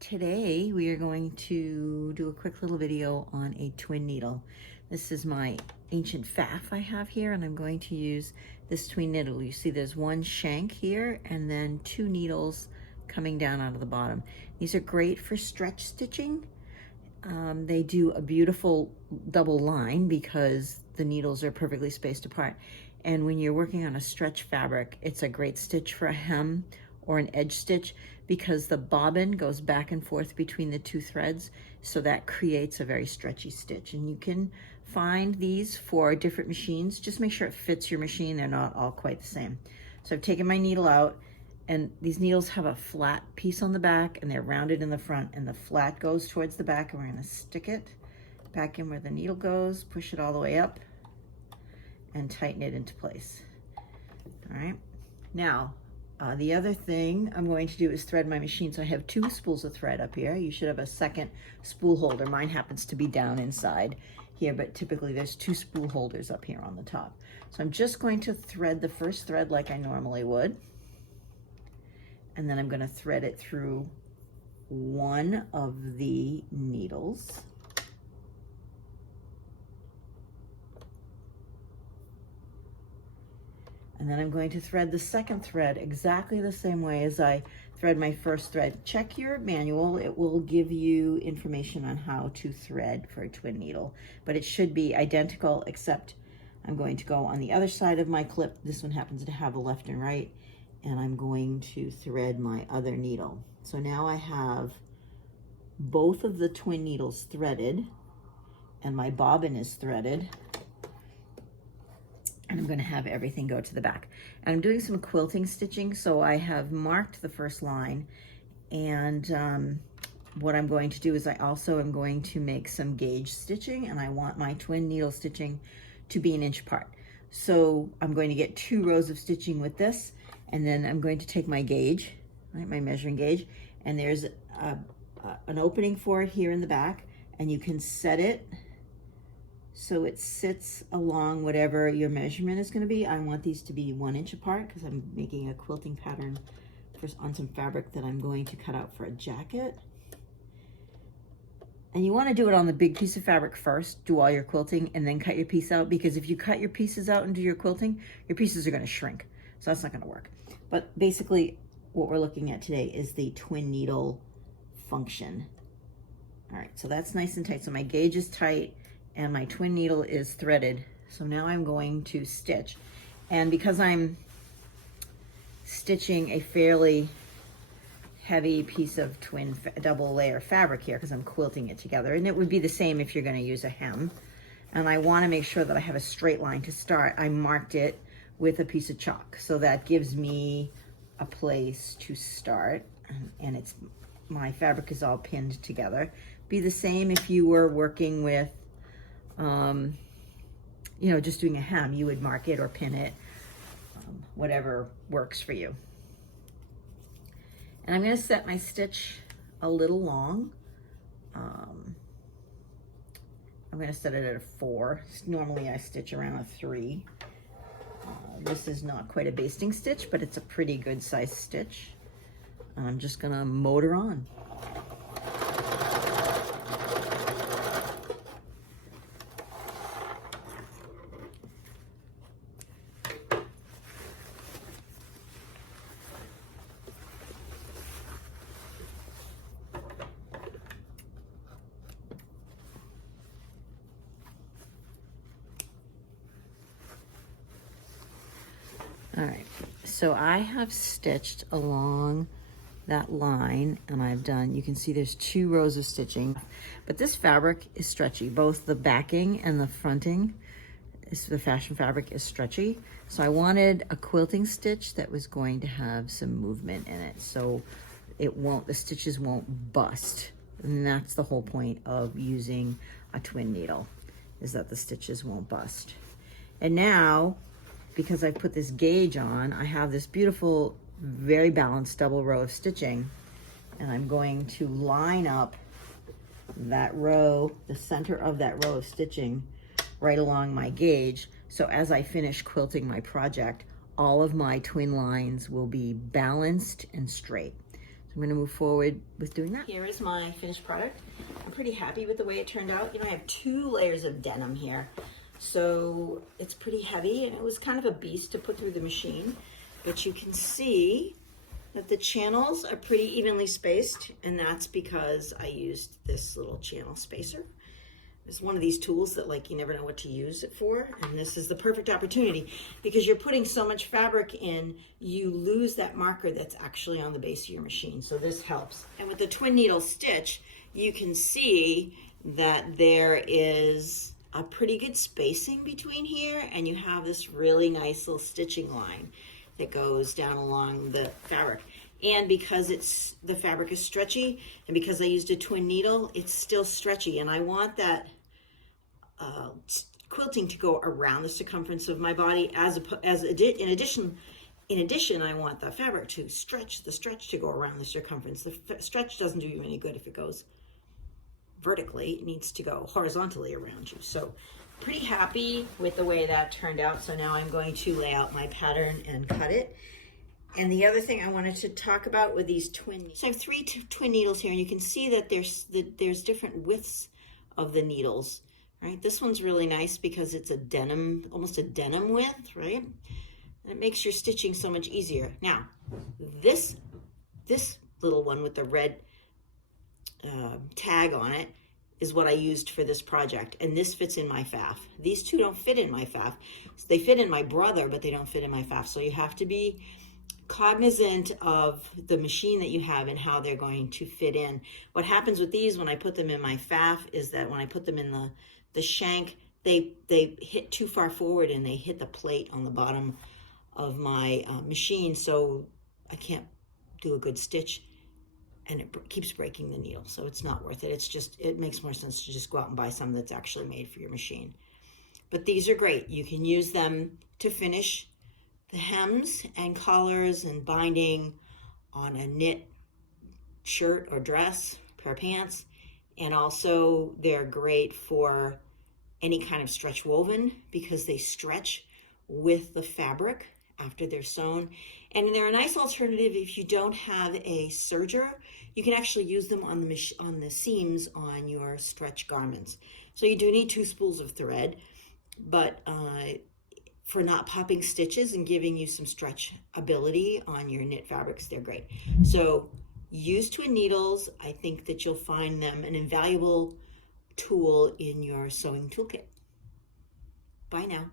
Today we are going to do a quick little video on a twin needle. This is my ancient faff I have here, and I'm going to use this twin needle. You see there's one shank here and then two needles coming down out of the bottom. These are great for stretch stitching. They do a beautiful double line because the needles are perfectly spaced apart. And when you're working on a stretch fabric, it's a great stitch for a hem or an edge stitch because the bobbin goes back and forth between the two threads, so that creates a very stretchy stitch. And you can find these for different machines. Just make sure it fits your machine. They're not all quite the same. So I've taken my needle out, and these needles have a flat piece on the back and they're rounded in the front, and the flat goes towards the back, and we're going to stick it back in where the needle goes, push it all the way up and tighten it into place. All right, now the other thing I'm going to do is thread my machine. So I have two spools of thread up here. You should have a second spool holder. Mine happens to be down inside here, but typically there's two spool holders up here on the top. So I'm just going to thread the first thread like I normally would, and then I'm going to thread it through one of the needles. And then I'm going to thread the second thread exactly the same way as I thread my first thread. Check your manual. It will give you information on how to thread for a twin needle, but it should be identical, except I'm going to go on the other side of my clip. This one happens to have a left and right, and I'm going to thread my other needle. So now I have both of the twin needles threaded, and my bobbin is threaded. And I'm going to have everything go to the back. And I'm doing some quilting stitching, so I have marked the first line. And what I'm going to do is I also am going to make some gauge stitching, and I want my twin needle stitching to be 1 inch apart. So I'm going to get 2 rows of stitching with this, and then I'm going to take my gauge, right, my measuring gauge, and there's an opening for it here in the back, and you can set it so it sits along whatever your measurement is going to be. I want these to be 1 inch apart because I'm making a quilting pattern on some fabric that I'm going to cut out for a jacket. And you want to do it on the big piece of fabric first, do all your quilting, and then cut your piece out, because if you cut your pieces out and do your quilting, your pieces are going to shrink. So that's not going to work. But basically what we're looking at today is the twin needle function. All right, so that's nice and tight. So my gauge is tight and my twin needle is threaded. So now I'm going to stitch. And because I'm stitching a fairly heavy piece of double layer fabric here, because I'm quilting it together, and it would be the same if you're going to use a hem, and I want to make sure that I have a straight line to start, I marked it with a piece of chalk. So that gives me a place to start, and it's, my fabric is all pinned together. Be the same if you were working with you know, just doing a hem. You would mark it or pin it, whatever works for you. And I'm going to set my stitch a little long. I'm going to set it at a 4. Normally I stitch around a 3. This is not quite a basting stitch, but it's a pretty good size stitch. And I'm just going to motor on. All right, so I have stitched along that line, and I've done, you can see there's 2 rows of stitching, but this fabric is stretchy. Both the backing and the fronting, the fashion fabric is stretchy. So I wanted a quilting stitch that was going to have some movement in it, so the stitches won't bust. And that's the whole point of using a twin needle, is that the stitches won't bust. And now, because I've put this gauge on, I have this beautiful, very balanced double row of stitching, and I'm going to line up that row, the center of that row of stitching, right along my gauge. So as I finish quilting my project, all of my twin lines will be balanced and straight. So I'm going to move forward with doing that. Here is my finished product. I'm pretty happy with the way it turned out. You know, I have 2 layers of denim here, so it's pretty heavy, and it was kind of a beast to put through the machine. But you can see that the channels are pretty evenly spaced, and that's because I used this little channel spacer. It's one of these tools that, like, you never know what to use it for, and this is the perfect opportunity because you're putting so much fabric in, you lose that marker that's actually on the base of your machine, so this helps. And with the twin needle stitch, you can see that there is a pretty good spacing between here, and you have this really nice little stitching line that goes down along the fabric. And because the fabric is stretchy, and because I used a twin needle, it's still stretchy. And I want that quilting to go around the circumference of my body. In addition, I want the fabric to stretch, the stretch to go around the circumference. The stretch doesn't do you any good if it goes vertically. It needs to go horizontally around you. So pretty happy with the way that turned out. So now I'm going to lay out my pattern and cut it. And the other thing I wanted to talk about with these so I have 3 twin needles here, and you can see that there's different widths of the needles, right? This one's really nice because it's a denim, almost a denim width, right? And it makes your stitching so much easier. Now, this little one with the red tag on it is what I used for this project, and this fits in my faff. These 2 don't fit in my faff. They fit in my brother, but they don't fit in my faff. So you have to be cognizant of the machine that you have and how they're going to fit in. What happens with these when I put them in my faff is that when I put them in the shank, they hit too far forward and they hit the plate on the bottom of my machine, so I can't do a good stitch, and it keeps breaking the needle, so it's not worth it. It makes more sense to just go out and buy some that's actually made for your machine. But these are great. You can use them to finish the hems and collars and binding on a knit shirt or dress, pair of pants. And also they're great for any kind of stretch woven because they stretch with the fabric after they're sewn. And they're a nice alternative if you don't have a serger. You can actually use them on the seams on your stretch garments. So you do need 2 spools of thread, but for not popping stitches and giving you some stretch ability on your knit fabrics, they're great. So use twin needles. I think that you'll find them an invaluable tool in your sewing toolkit. Bye now.